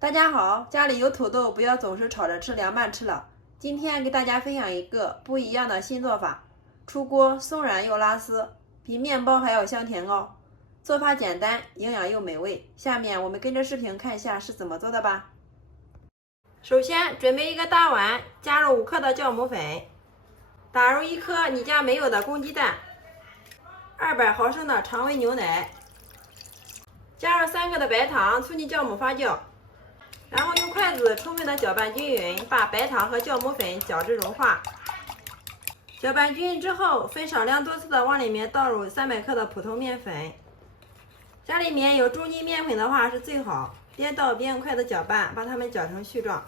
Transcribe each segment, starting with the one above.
大家好，家里有土豆，不要总是炒着吃凉拌吃了。今天给大家分享一个不一样的新做法，出锅松软又拉丝，比面包还要香甜哦。做法简单，营养又美味。下面我们跟着视频看一下是怎么做的吧。首先准备一个大碗，加入5克的酵母粉，打入1颗你家没有的公鸡蛋，200毫升的常温牛奶，加入3克的白糖，促进酵母发酵。然后用筷子充分的搅拌均匀，把白糖和酵母粉搅至融化。搅拌均匀之后，分少量多次的往里面倒入300克的普通面粉。家里面有中筋面粉的话是最好，边倒边用筷子搅拌，把它们搅成絮状。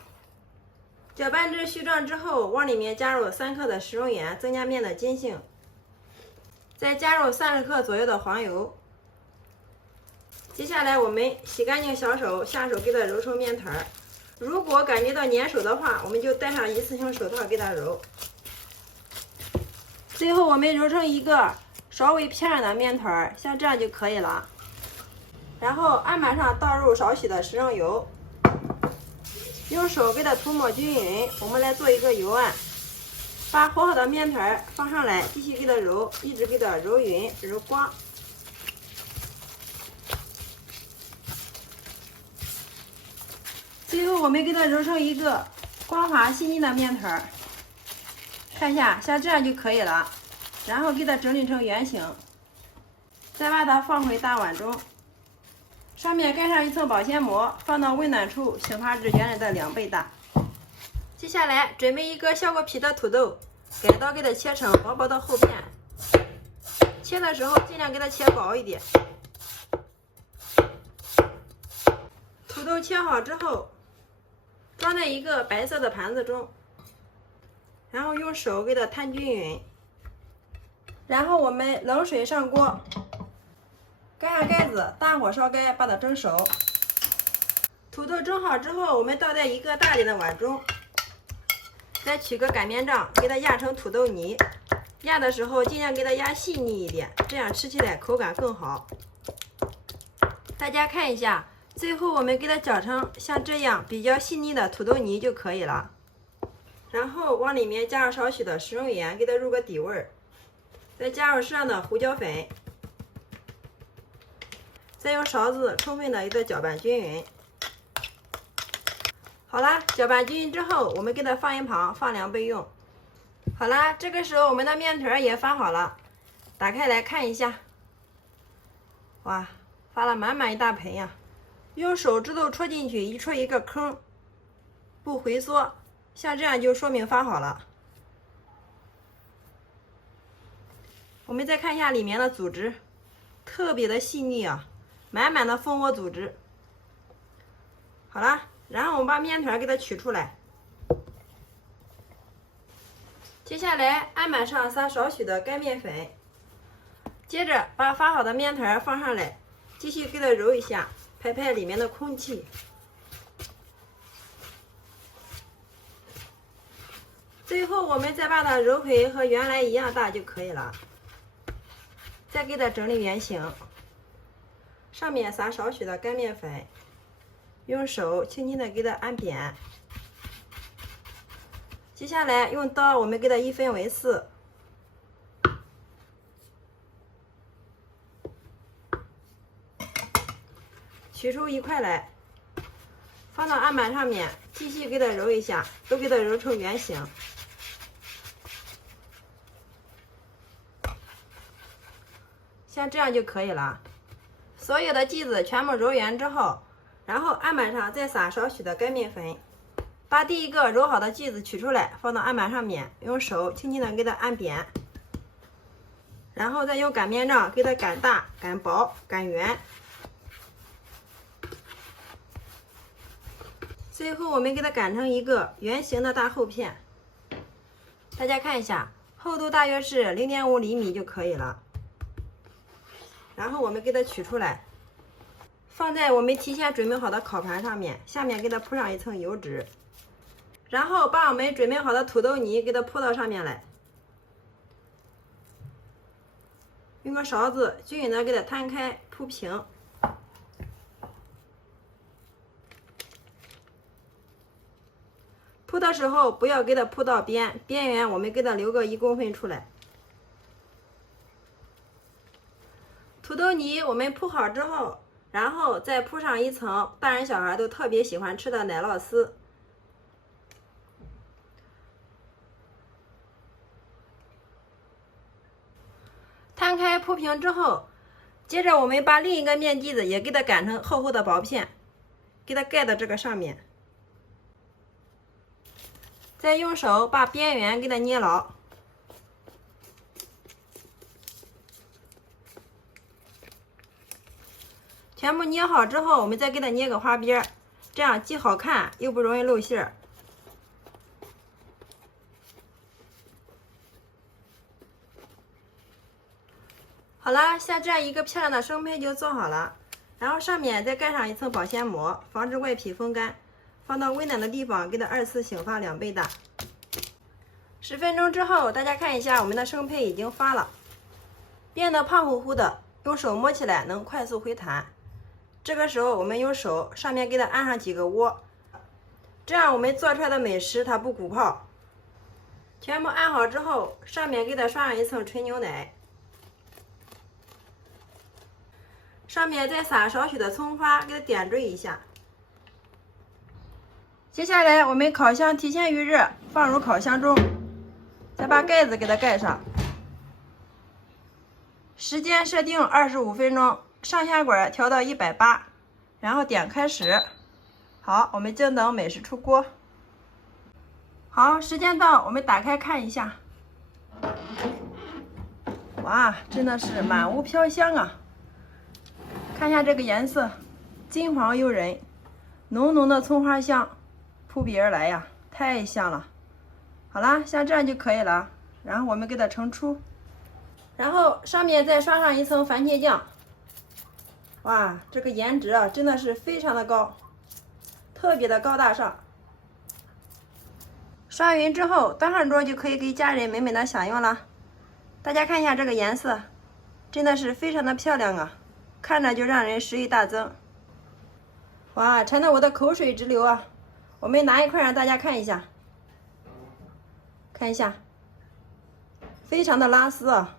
搅拌至絮状之后，往里面加入3克的食用盐，增加面的筋性。再加入30克左右的黄油。接下来我们洗干净小手，下手给它揉成面团。如果感觉到粘手的话，我们就戴上一次性手套给它揉。最后我们揉成一个稍微偏软的面团，像这样就可以了。然后案板上倒入少许的食用油，用手给它涂抹均匀。我们来做一个油案，把和好的面团放上来，继续给它揉，一直给它揉匀揉光。最后我们给它揉成一个光滑细腻的面团，看一下，像这样就可以了。然后给它整理成圆形，再把它放回大碗中，上面盖上一层保鲜膜，放到温暖处醒发至原来的2倍大。接下来准备一个削过皮的土豆，改刀给它切成薄薄的厚片，切的时候尽量给它切薄一点。土豆切好之后，装在一个白色的盘子中，然后用手给它摊均匀，然后我们冷水上锅，盖上盖子，大火烧开，把它蒸熟。土豆蒸好之后，我们倒在一个大点的碗中，再取个擀面杖，给它压成土豆泥。压的时候尽量给它压细腻一点，这样吃起来口感更好。大家看一下。最后我们给它搅成像这样比较细腻的土豆泥就可以了，然后往里面加入少许的食用盐，给它入个底味儿，再加入适量的胡椒粉，再用勺子充分的给它搅拌均匀。好啦，搅拌均匀之后，我们给它放一旁，放凉备用。好啦，这个时候我们的面团也发好了，打开来看一下，哇，发了满满一大盆呀！用手指头戳进去，一戳一个坑，不回缩，像这样就说明发好了。我们再看一下里面的组织，特别的细腻啊，满满的蜂窝组织。好了，然后我们把面团给它取出来。接下来案板上撒少许的干面粉，接着把发好的面团放上来，继续给它揉一下。拍拍里面的空气，最后我们再把它揉回和原来一样大就可以了。再给它整理圆形，上面撒少许的干面粉，用手轻轻的给它按扁。接下来用刀我们给它1分为4。取出一块来，放到案板上面，继续给它揉一下，都给它揉成圆形。像这样就可以了。所有的剂子全部揉圆之后，然后案板上再撒少许的干面粉，把第一个揉好的剂子取出来，放到案板上面，用手轻轻的给它按扁，然后再用擀面杖给它擀大、擀薄、擀圆。最后我们给它擀成一个圆形的大厚片，大家看一下，厚度大约是0.5厘米就可以了。然后我们给它取出来，放在我们提前准备好的烤盘上面，下面给它铺上一层油脂，然后把我们准备好的土豆泥给它铺到上面来，用个勺子均匀的给它摊开铺平。铺的时候不要给它铺到边缘，我们给它留个1公分出来。土豆泥我们铺好之后，然后再铺上一层大人小孩都特别喜欢吃的奶酪丝。摊开铺平之后，接着我们把另一个面剂子也给它擀成厚厚的薄片，给它盖到这个上面，再用手把边缘给它捏牢。全部捏好之后，我们再给它捏个花边，这样既好看又不容易露馅儿。好了，像这样一个漂亮的生胚就做好了，然后上面再盖上一层保鲜膜，防止外皮风干，放到温暖的地方给它2次醒发2倍大。10分钟之后，大家看一下我们的生胚已经发了，变得胖乎乎的，用手摸起来能快速回弹。这个时候我们用手上面给它按上几个窝，这样我们做出来的美食它不鼓泡。全部按好之后，上面给它刷上一层纯牛奶，上面再撒少许的葱花，给它点缀一下。接下来我们烤箱提前预热，放入烤箱中，再把盖子给它盖上。时间设定25分钟，上下管调到180，然后点开始。好，我们静等美食出锅。好，时间到，我们打开看一下。哇，真的是满屋飘香啊！看一下这个颜色，金黄诱人，浓浓的葱花香扑鼻而来呀，太香了。好啦，像这样就可以了。然后我们给它盛出，然后上面再刷上一层番茄酱。哇，这个颜值啊，真的是非常的高，特别的高大上。刷匀之后，端上桌就可以给家人美美的享用了。大家看一下这个颜色，真的是非常的漂亮啊，看着就让人食欲大增。哇，馋得我的口水直流啊！我们拿一块让大家看一下，看一下，非常的拉丝啊，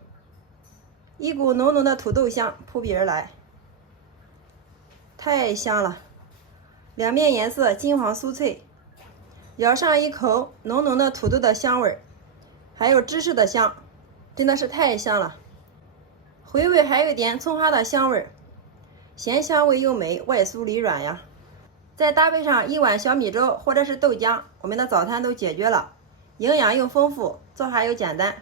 一股浓浓的土豆香扑鼻而来，太香了。两面颜色金黄酥脆，咬上一口，浓浓的土豆的香味，还有芝士的香，真的是太香了。回味还有一点葱花的香味，咸香味又美，外酥里软呀。再搭配上1碗小米粥或者是豆浆，我们的早餐都解决了，营养又丰富，做法又简单。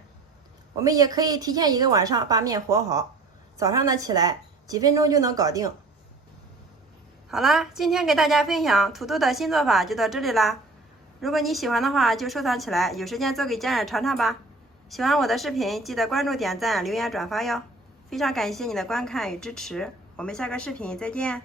我们也可以提前1个晚上把面和好，早上呢起来几分钟就能搞定。好啦，今天给大家分享土豆的新做法就到这里啦。如果你喜欢的话，就收藏起来，有时间做给家人尝尝吧。喜欢我的视频，记得关注、点赞、留言、转发哟。非常感谢你的观看与支持，我们下个视频再见。